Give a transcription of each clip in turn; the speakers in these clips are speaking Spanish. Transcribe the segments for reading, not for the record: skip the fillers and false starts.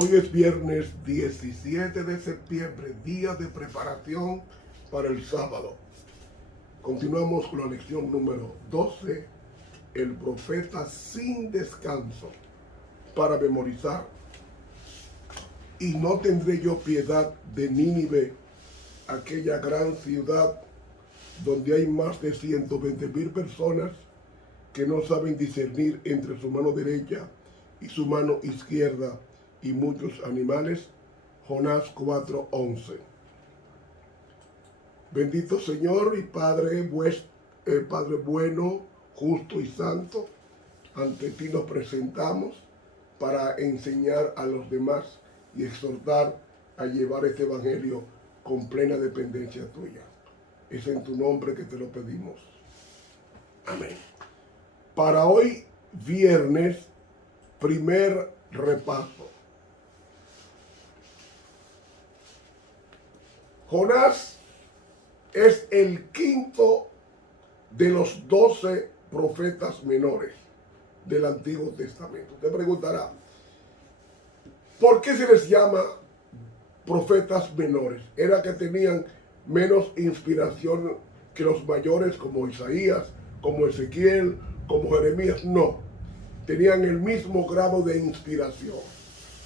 Hoy es viernes 17 de septiembre, día de preparación para el sábado. Continuamos con la lección número 12, el profeta sin descanso, para memorizar. Y no tendré yo piedad de Nínive, aquella gran ciudad donde hay más de 120,000 personas que no saben discernir entre su mano derecha y su mano izquierda, y muchos animales. Jonás 4:11. Bendito Señor y Padre bueno, justo y santo, ante ti nos presentamos para enseñar a los demás y exhortar a llevar este evangelio con plena dependencia tuya. Es en tu nombre que te lo pedimos. Amén. Para hoy, viernes, primer repaso. Jonás es el quinto de los 12 profetas menores del Antiguo Testamento. Usted preguntará, ¿por qué se les llama profetas menores? ¿Era que tenían menos inspiración que los mayores como Isaías, como Ezequiel, como Jeremías? No, tenían el mismo grado de inspiración.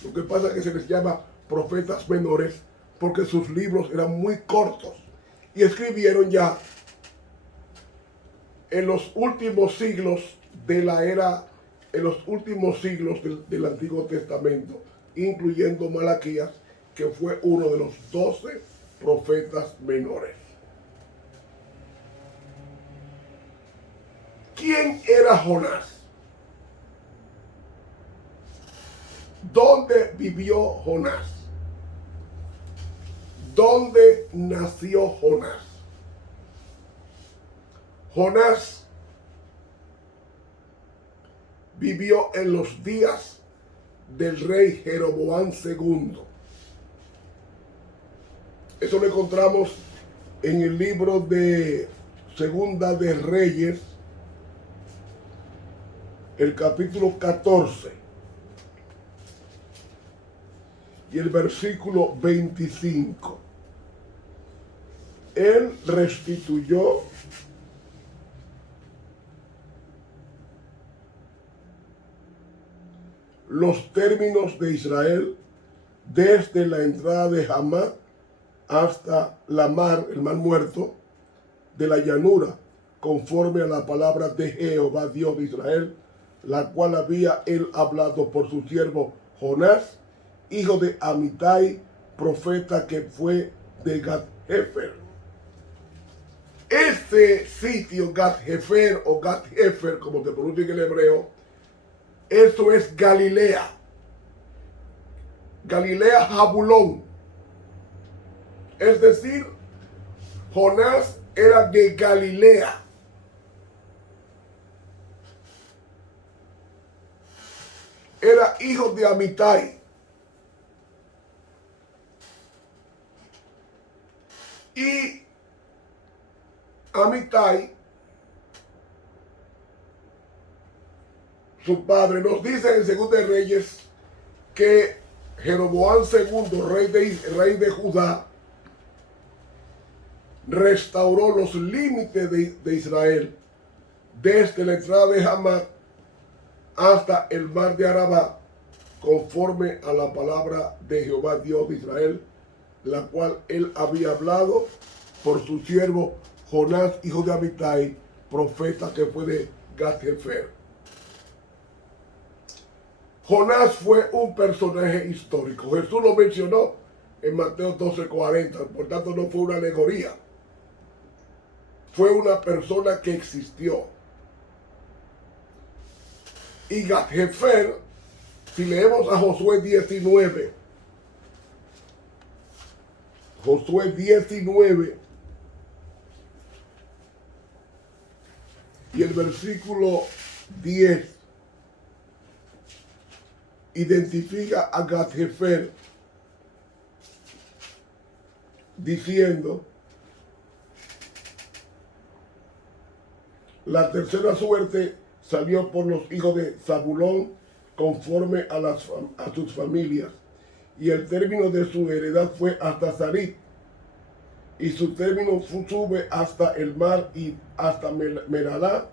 Lo que pasa es que se les llama profetas menores porque sus libros eran muy cortos y escribieron ya en los últimos siglos de la era, en los últimos siglos del Antiguo Testamento, incluyendo Malaquías, que fue uno de los 12 profetas menores. ¿Quién era Jonás? ¿Dónde vivió Jonás? ¿Dónde nació Jonás? Jonás vivió en los días del rey Jeroboam II. Eso lo encontramos en el libro de Segunda de Reyes, el capítulo 14 y el versículo 25. Él restituyó los términos de Israel desde la entrada de Hamat hasta la mar, el mar muerto, de la llanura, conforme a la palabra de Jehová, Dios de Israel, la cual había él hablado por su siervo Jonás, hijo de Amitai, profeta que fue de Gat-Hefer. Este sitio, Gat-Hefer o Gat-Hefer, como se pronuncia en el hebreo, eso es Galilea. Galilea Jabulón. Es decir, Jonás era de Galilea. Era hijo de Amitai. Y Amitai, su padre, nos dice en Segunda de Reyes que Jeroboam II, rey de Judá, restauró los límites de Israel desde la entrada de Hamat hasta el mar de Arabá, conforme a la palabra de Jehová, Dios de Israel, la cual él había hablado por su siervo Jonás, hijo de Amitai, profeta que fue de Gat-Hefer. Jonás fue un personaje histórico. Jesús lo mencionó en Mateo 12:40, por tanto no fue una alegoría. Fue una persona que existió. Y Gat-Hefer, si leemos a Josué 19, y el versículo 10, identifica a Gat-Hefer diciendo: la tercera suerte salió por los hijos de Zabulón conforme a sus familias, y el término de su heredad fue hasta Sarit, y su término sube hasta el mar y hasta Meralá,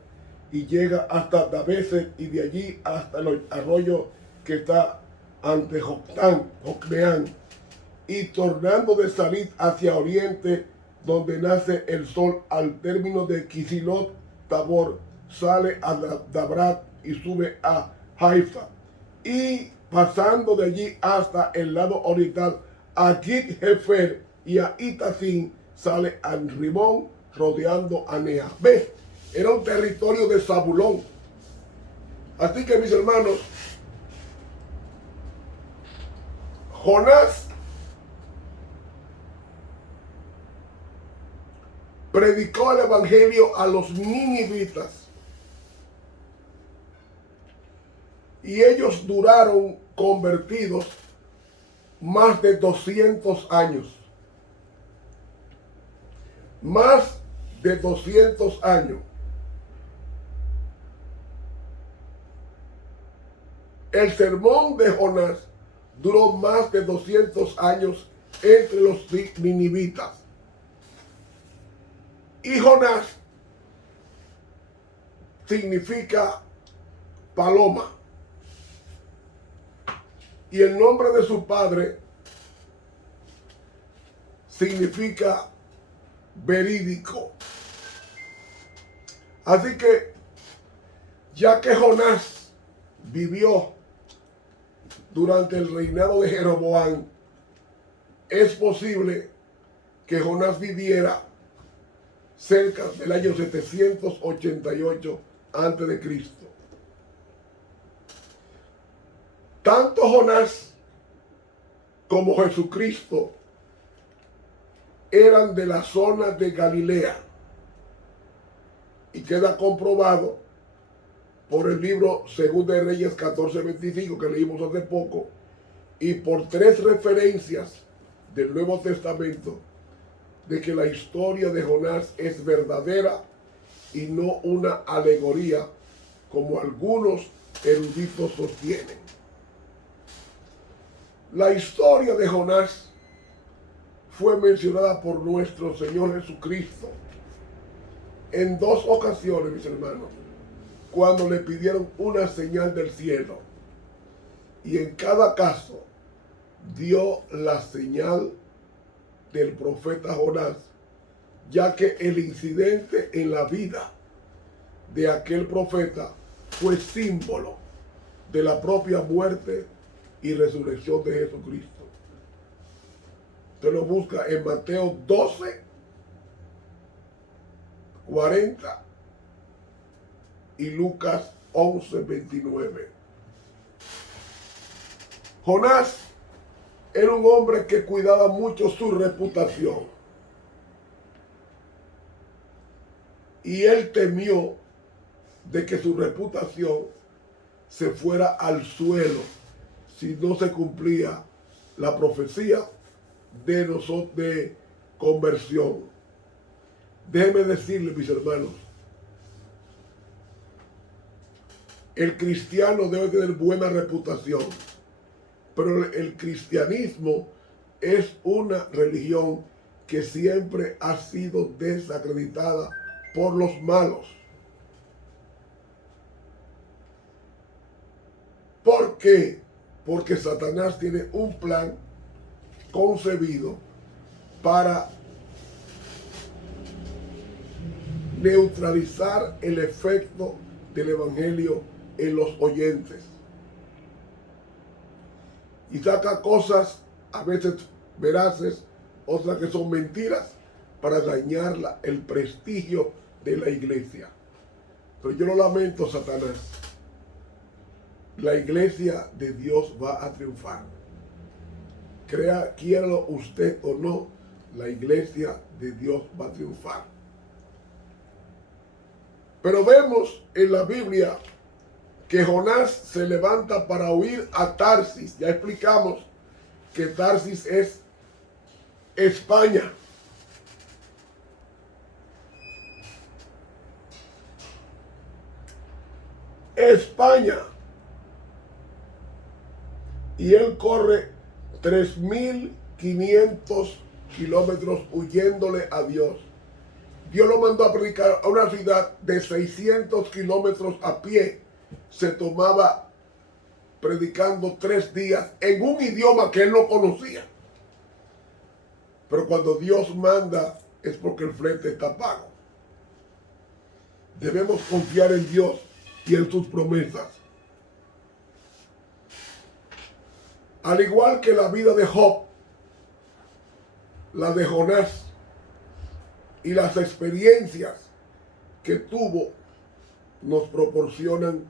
y llega hasta Dabeset, y de allí hasta el arroyo que está ante Jocmeán, y tornando de Sarit hacia oriente, donde nace el sol, al término de Kisilot Tabor, sale a Dabrat y sube a Haifa, y pasando de allí hasta el lado oriental a Git-Hefer y a Itasim, sale a Rimón, rodeando a Nea. Ve, era un territorio de Zabulón. Así que, mis hermanos, Jonás predicó el evangelio a los ninivitas y ellos duraron convertidos más de 200 años. Más de 200 años. El sermón de Jonás duró más de 200 años entre los ninivitas. Y Jonás significa paloma. Y el nombre de su padre significa verídico. Así que, ya que Jonás vivió durante el reinado de Jeroboam, es posible que Jonás viviera cerca del año 788 a.C. Tanto Jonás como Jesucristo eran de la zona de Galilea, y queda comprobado por el libro Segunda de Reyes 14:25 que leímos hace poco, y por 3 referencias del Nuevo Testamento de que la historia de Jonás es verdadera y no una alegoría como algunos eruditos sostienen. La historia de Jonás fue mencionada por nuestro Señor Jesucristo en 2 ocasiones, mis hermanos, cuando le pidieron una señal del cielo. Y en cada caso dio la señal del profeta Jonás, ya que el incidente en la vida de aquel profeta fue símbolo de la propia muerte y resurrección de Jesucristo. Usted lo busca en Mateo 12:40 y Lucas 11:29. Jonás era un hombre que cuidaba mucho su reputación, y él temió de que su reputación se fuera al suelo si no se cumplía la profecía de nosotros de conversión. Déjenme decirles, mis hermanos, el cristiano debe tener buena reputación, pero el cristianismo es una religión que siempre ha sido desacreditada por los malos. ¿Por qué? Porque Satanás tiene un plan concebido para neutralizar el efecto del evangelio en los oyentes, y saca cosas a veces veraces, otras que son mentiras, para dañar el prestigio de la iglesia. Pero yo lo lamento, Satanás. La iglesia de Dios va a triunfar. Quiéralo usted o no, la iglesia de Dios va a triunfar. Pero vemos en la Biblia que Jonás se levanta para huir a Tarsis. Ya explicamos que Tarsis es España. España. Y él corre 3.500 kilómetros huyéndole a Dios. Dios lo mandó a predicar a una ciudad de 600 kilómetros a pie. Se tomaba predicando 3 días en un idioma que él no conocía. Pero cuando Dios manda es porque el flete está pago. Debemos confiar en Dios y en sus promesas. Al igual que la vida de Job, la de Jonás y las experiencias que tuvo nos proporcionan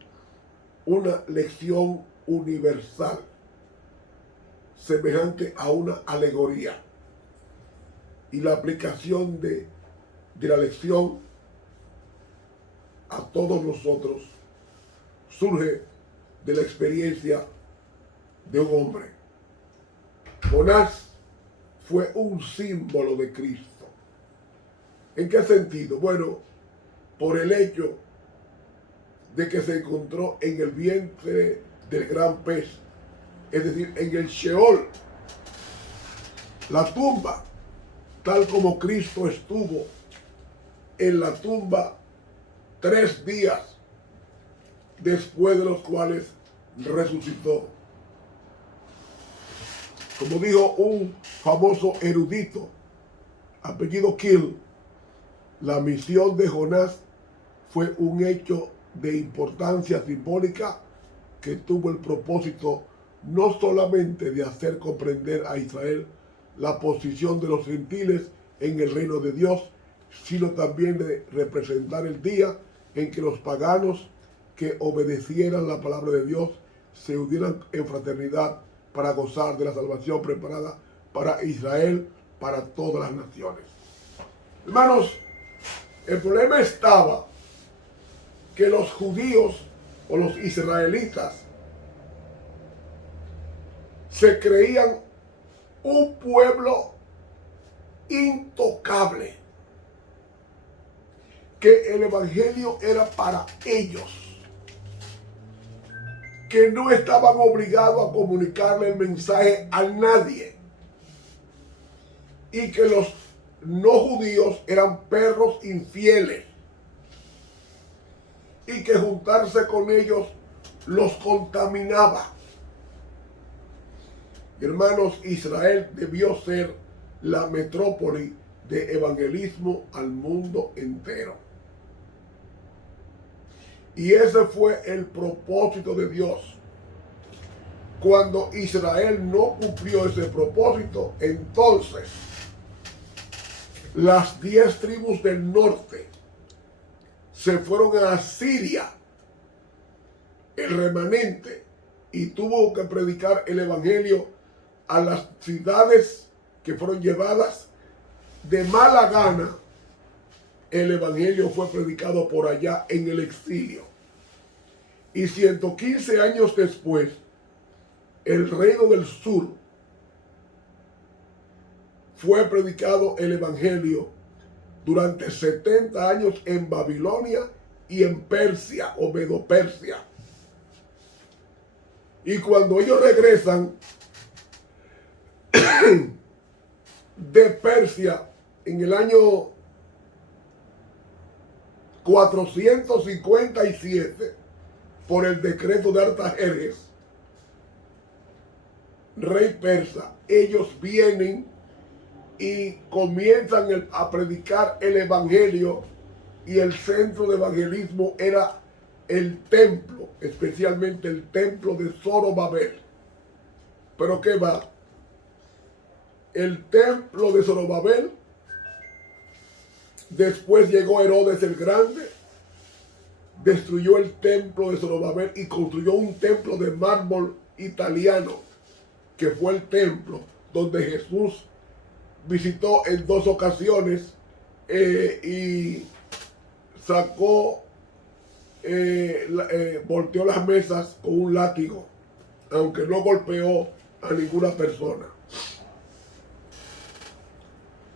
una lección universal, semejante a una alegoría. Y la aplicación de la lección a todos nosotros surge de la experiencia de un hombre. Jonás fue un símbolo de Cristo. ¿En qué sentido? Bueno, por el hecho de que se encontró en el vientre del gran pez, es decir, en el Sheol, la tumba, tal como Cristo estuvo en la tumba 3 días, después de los cuales resucitó. Como dijo un famoso erudito, apellido Kill, la misión de Jonás fue un hecho de importancia simbólica que tuvo el propósito no solamente de hacer comprender a Israel la posición de los gentiles en el reino de Dios, sino también de representar el día en que los paganos que obedecieran la palabra de Dios se unieran en fraternidad para gozar de la salvación preparada para Israel, para todas las naciones. Hermanos, el problema estaba que los judíos o los israelitas se creían un pueblo intocable, que el evangelio era para ellos, que no estaban obligados a comunicarle el mensaje a nadie, y que los no judíos eran perros infieles, y que juntarse con ellos los contaminaba. Hermanos, Israel debió ser la metrópoli de evangelismo al mundo entero. Y ese fue el propósito de Dios. Cuando Israel no cumplió ese propósito, entonces las 10 tribus del norte se fueron a Asiria, el remanente, y tuvo que predicar el evangelio a las ciudades que fueron llevadas de mala gana. El evangelio fue predicado por allá en el exilio. Y 115 años después, el reino del sur fue predicado el evangelio durante 70 años en Babilonia y en Persia o Medo-Persia. Y cuando ellos regresan de Persia en el año 457, por el decreto de Artajerjes, rey persa, ellos vienen y comienzan a predicar el evangelio, y el centro de evangelismo era el templo, especialmente el templo de Zorobabel. Pero ¿qué va? El templo de Zorobabel, después llegó Herodes el Grande, destruyó el templo de Zorobabel y construyó un templo de mármol italiano, que fue el templo donde Jesús visitó en 2 ocasiones y sacó, volteó las mesas con un látigo, aunque no golpeó a ninguna persona.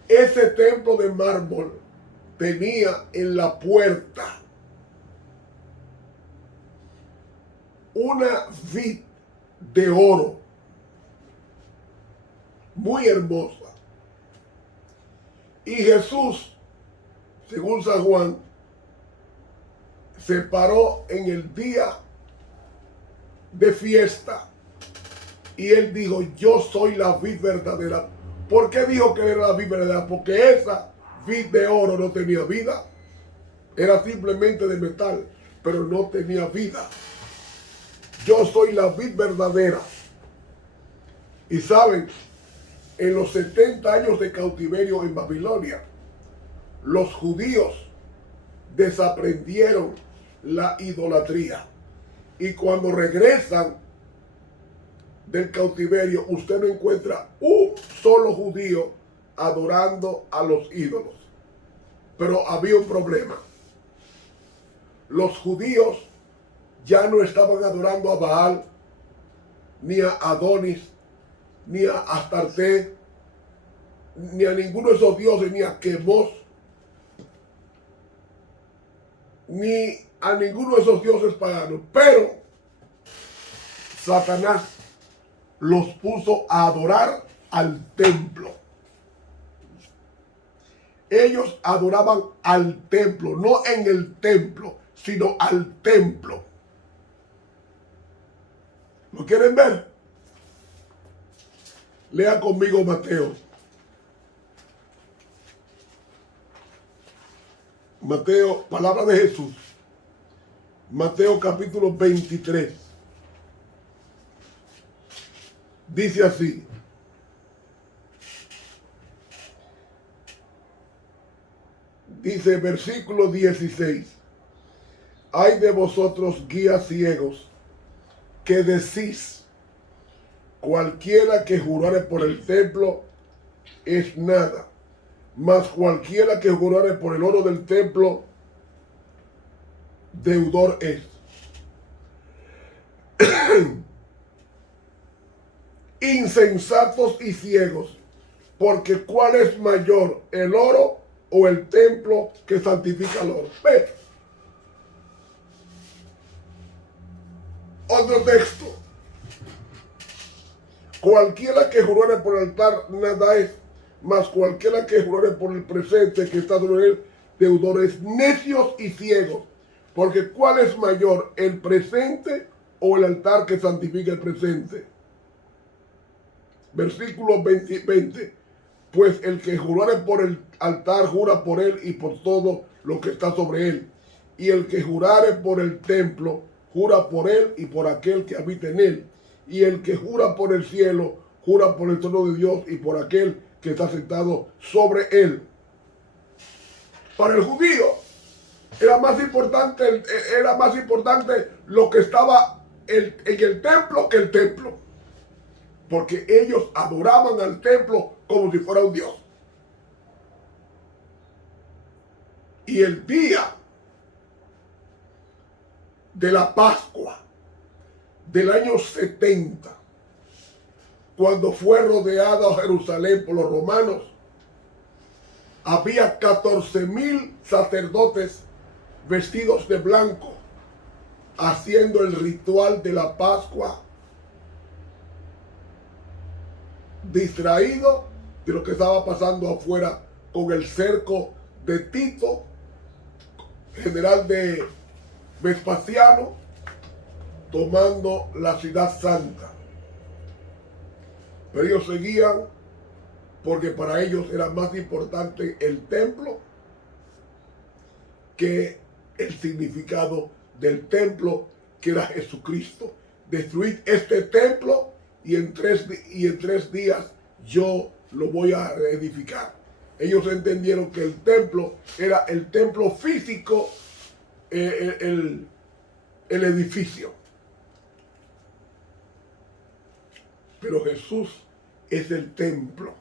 Ese templo de mármol tenía en la puerta una vid de oro, muy hermosa. Y Jesús, según San Juan, se paró en el día de fiesta y él dijo: yo soy la vid verdadera. ¿Por qué dijo que era la vid verdadera? Porque esa vid de oro no tenía vida, era simplemente de metal, pero no tenía vida. Yo soy la vid verdadera. Y saben, en los 70 años de cautiverio en Babilonia, los judíos desaprendieron la idolatría. Y cuando regresan del cautiverio, usted no encuentra un solo judío adorando a los ídolos. Pero había un problema. Los judíos ya no estaban adorando a Baal, ni a Adonis, ni a Astarte, ni a ninguno de esos dioses, ni a Quemos, ni a ninguno de esos dioses paganos. Pero Satanás los puso a adorar al templo. Ellos adoraban al templo, no en el templo, sino al templo. ¿Lo quieren ver? Lea conmigo Mateo. Mateo, palabra de Jesús. Mateo capítulo 23. Dice así: dice versículo 16: ay de vosotros, guías ciegos, que decís: cualquiera que jurare por el templo es nada, mas cualquiera que jurare por el oro del templo, deudor es. Insensatos y ciegos, porque ¿cuál es mayor, el oro o el templo que santifica el oro? Ve. Otro texto: cualquiera que jurare por el altar, nada es, mas cualquiera que jurare por el presente que está sobre él, deudores. Necios y ciegos, porque ¿cuál es mayor, el presente o el altar que santifica el presente? Versículo 20: pues el que jurare por el altar, jura por él y por todo lo que está sobre él. Y el que jurare por el templo, jura por él y por aquel que habita en él. Y el que jura por el cielo, jura por el trono de Dios y por aquel que está sentado sobre él. Para el judío era más importante lo que estaba en el templo que el templo, porque ellos adoraban al templo como si fuera un dios. Y el día de la Pascua del año 70, cuando fue rodeado a Jerusalén por los romanos, había 14,000 sacerdotes vestidos de blanco haciendo el ritual de la Pascua, distraído de lo que estaba pasando afuera con el cerco de Tito, general de Vespasiano, tomando la ciudad santa. Pero ellos seguían, porque para ellos era más importante el templo que el significado del templo, que era Jesucristo. Destruid este templo y en tres días yo lo voy a reedificar. Ellos entendieron que el templo era el templo físico, el edificio. Pero Jesús es el templo.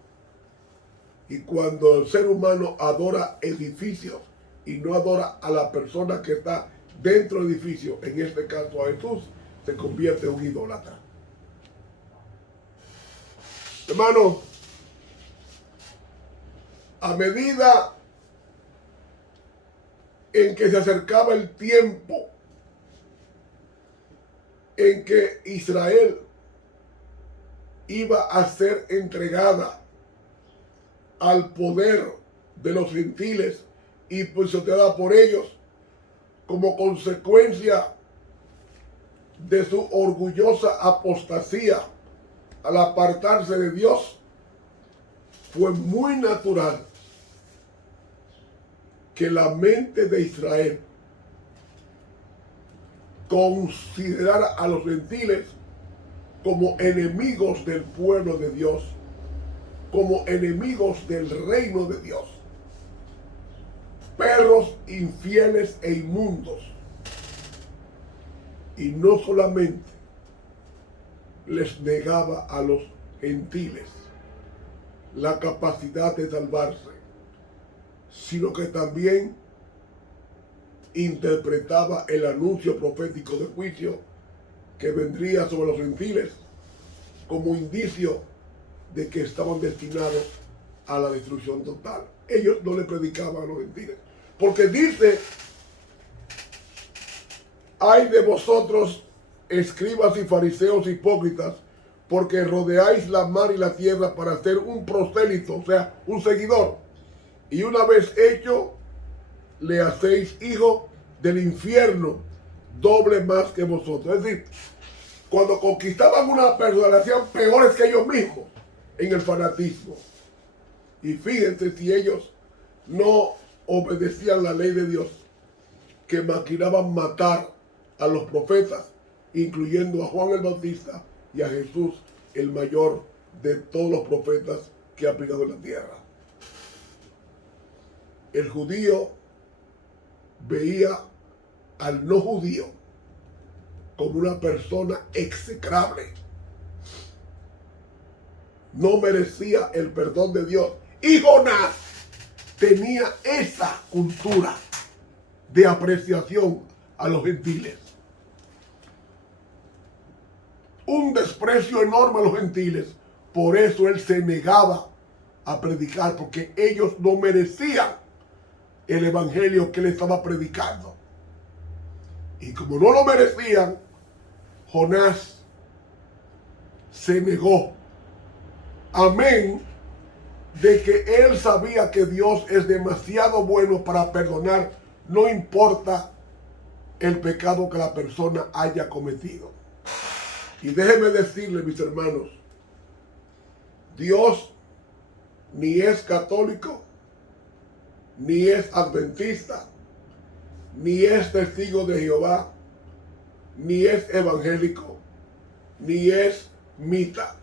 Y cuando el ser humano adora edificios y no adora a la persona que está dentro del edificio, en este caso a Jesús, se convierte en un idólatra. Hermano, a medida en que se acercaba el tiempo en que Israel iba a ser entregada al poder de los gentiles y pisoteada por ellos como consecuencia de su orgullosa apostasía al apartarse de Dios, fue muy natural que la mente de Israel considerara a los gentiles como enemigos del pueblo de Dios, como enemigos del reino de Dios, perros infieles e inmundos. Y no solamente les negaba a los gentiles la capacidad de salvarse, sino que también interpretaba el anuncio profético de juicio que vendría sobre los gentiles como indicio de que estaban destinados a la destrucción total. Ellos no le predicaban a los gentiles, porque dice: ay de vosotros, escribas y fariseos hipócritas, porque rodeáis la mar y la tierra para ser un prosélito, o sea, un seguidor, y una vez hecho, le hacéis hijo del infierno, doble más que vosotros. Es decir, cuando conquistaban una persona, le hacían peores que ellos mismos en el fanatismo. Y fíjense si ellos no obedecían la ley de Dios, que maquinaban matar a los profetas, incluyendo a Juan el Bautista y a Jesús, el mayor de todos los profetas que ha pisado en la tierra. El judío veía al no judío como una persona execrable. No merecía el perdón de Dios. Y Jonás tenía esa cultura de apreciación a los gentiles. Un desprecio enorme a los gentiles. Por eso él se negaba a predicar, porque ellos no merecían el evangelio que él estaba predicando. Y como no lo merecían, Jonás se negó. Amén de que él sabía que Dios es demasiado bueno para perdonar, no importa el pecado que la persona haya cometido. Y déjenme decirle, mis hermanos, Dios ni es católico, ni es adventista, ni es testigo de Jehová, ni es evangélico, ni es mita.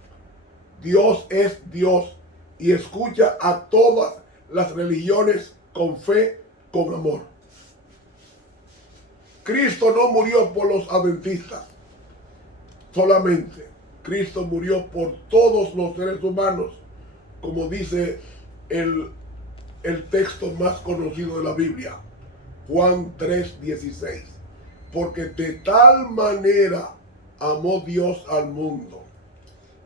Dios es Dios y escucha a todas las religiones con fe, con amor. Cristo no murió por los adventistas solamente. Cristo murió por todos los seres humanos, como dice el texto más conocido de la Biblia, Juan 3:16. Porque de tal manera amó Dios al mundo,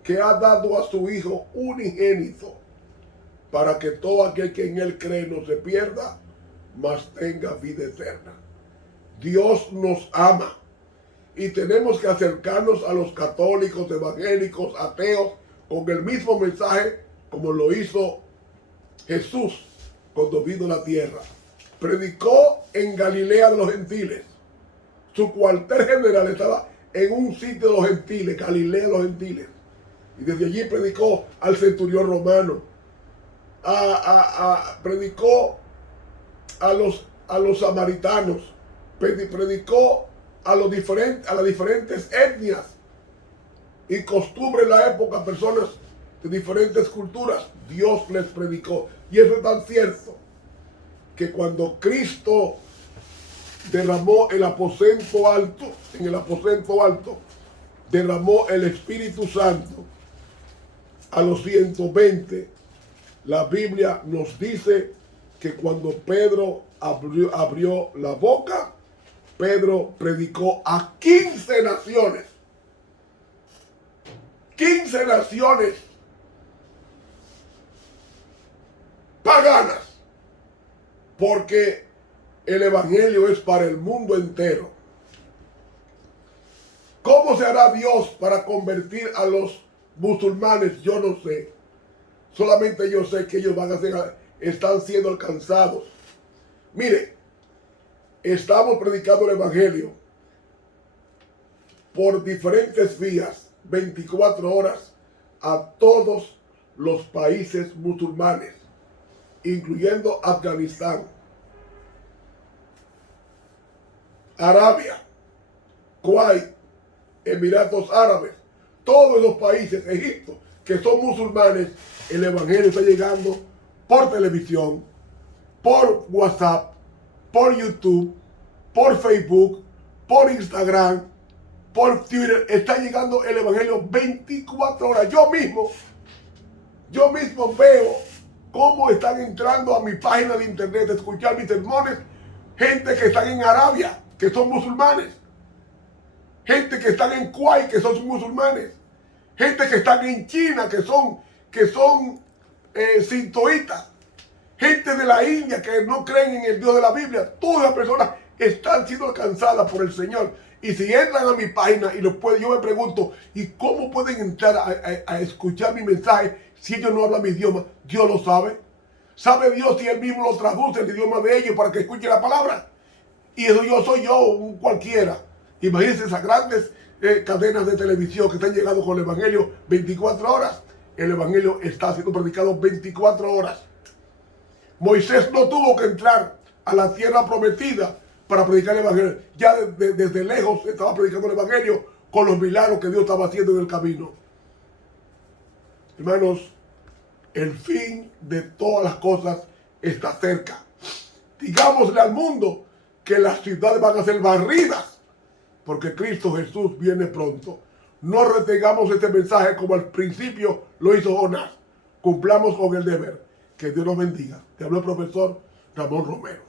que ha dado a su Hijo unigénito, para que todo aquel que en él cree no se pierda, mas tenga vida eterna. Dios nos ama y tenemos que acercarnos a los católicos, evangélicos, ateos, con el mismo mensaje como lo hizo Jesús cuando vino a la tierra. Predicó en Galilea de los gentiles. Su cuartel general estaba en un sitio de los gentiles, Galilea de los gentiles. Y desde allí predicó al centurión romano. Predicó a los samaritanos. Predicó a las diferentes etnias y costumbres en la época, personas de diferentes culturas. Dios les predicó. Y eso es tan cierto que cuando Cristo derramó el aposento alto, en el aposento alto, derramó el Espíritu Santo a los 120, la Biblia nos dice que cuando Pedro abrió la boca, Pedro predicó a 15 naciones. 15 naciones paganas. Porque el evangelio es para el mundo entero. ¿Cómo se hará Dios para convertir a los musulmanes, yo no sé. Solamente yo sé que ellos están siendo alcanzados. Mire, estamos predicando el Evangelio por diferentes vías, 24 horas, a todos los países musulmanes, incluyendo Afganistán, Arabia, Kuwait, Emiratos Árabes, todos los países, Egipto, que son musulmanes. El Evangelio está llegando por televisión, por WhatsApp, por YouTube, por Facebook, por Instagram, por Twitter. Está llegando el Evangelio 24 horas. Yo mismo veo cómo están entrando a mi página de internet a escuchar mis sermones. Gente que están en Arabia, que son musulmanes. Gente que están en Kuwait, que son musulmanes. Gente que están en China, que son sintoítas. Gente de la India que no creen en el Dios de la Biblia. Todas las personas están siendo alcanzadas por el Señor. Y si entran a mi página y yo me pregunto, ¿y cómo pueden entrar a escuchar mi mensaje si ellos no hablan mi idioma? Dios lo sabe. ¿Sabe Dios si Él mismo lo traduce el idioma de ellos para que escuchen la palabra? Y eso soy yo, un cualquiera. Imagínense esas grandes cadenas de televisión que están llegando con el Evangelio 24 horas. El Evangelio está siendo predicado 24 horas. Moisés no tuvo que entrar a la tierra prometida para predicar el Evangelio. Ya desde lejos estaba predicando el Evangelio con los milagros que Dios estaba haciendo en el camino. Hermanos, el fin de todas las cosas está cerca. Digámosle al mundo que las ciudades van a ser barridas, porque Cristo Jesús viene pronto. No retengamos este mensaje como al principio lo hizo Jonás. Cumplamos con el deber. Que Dios nos bendiga. Te habló el profesor Ramón Romero.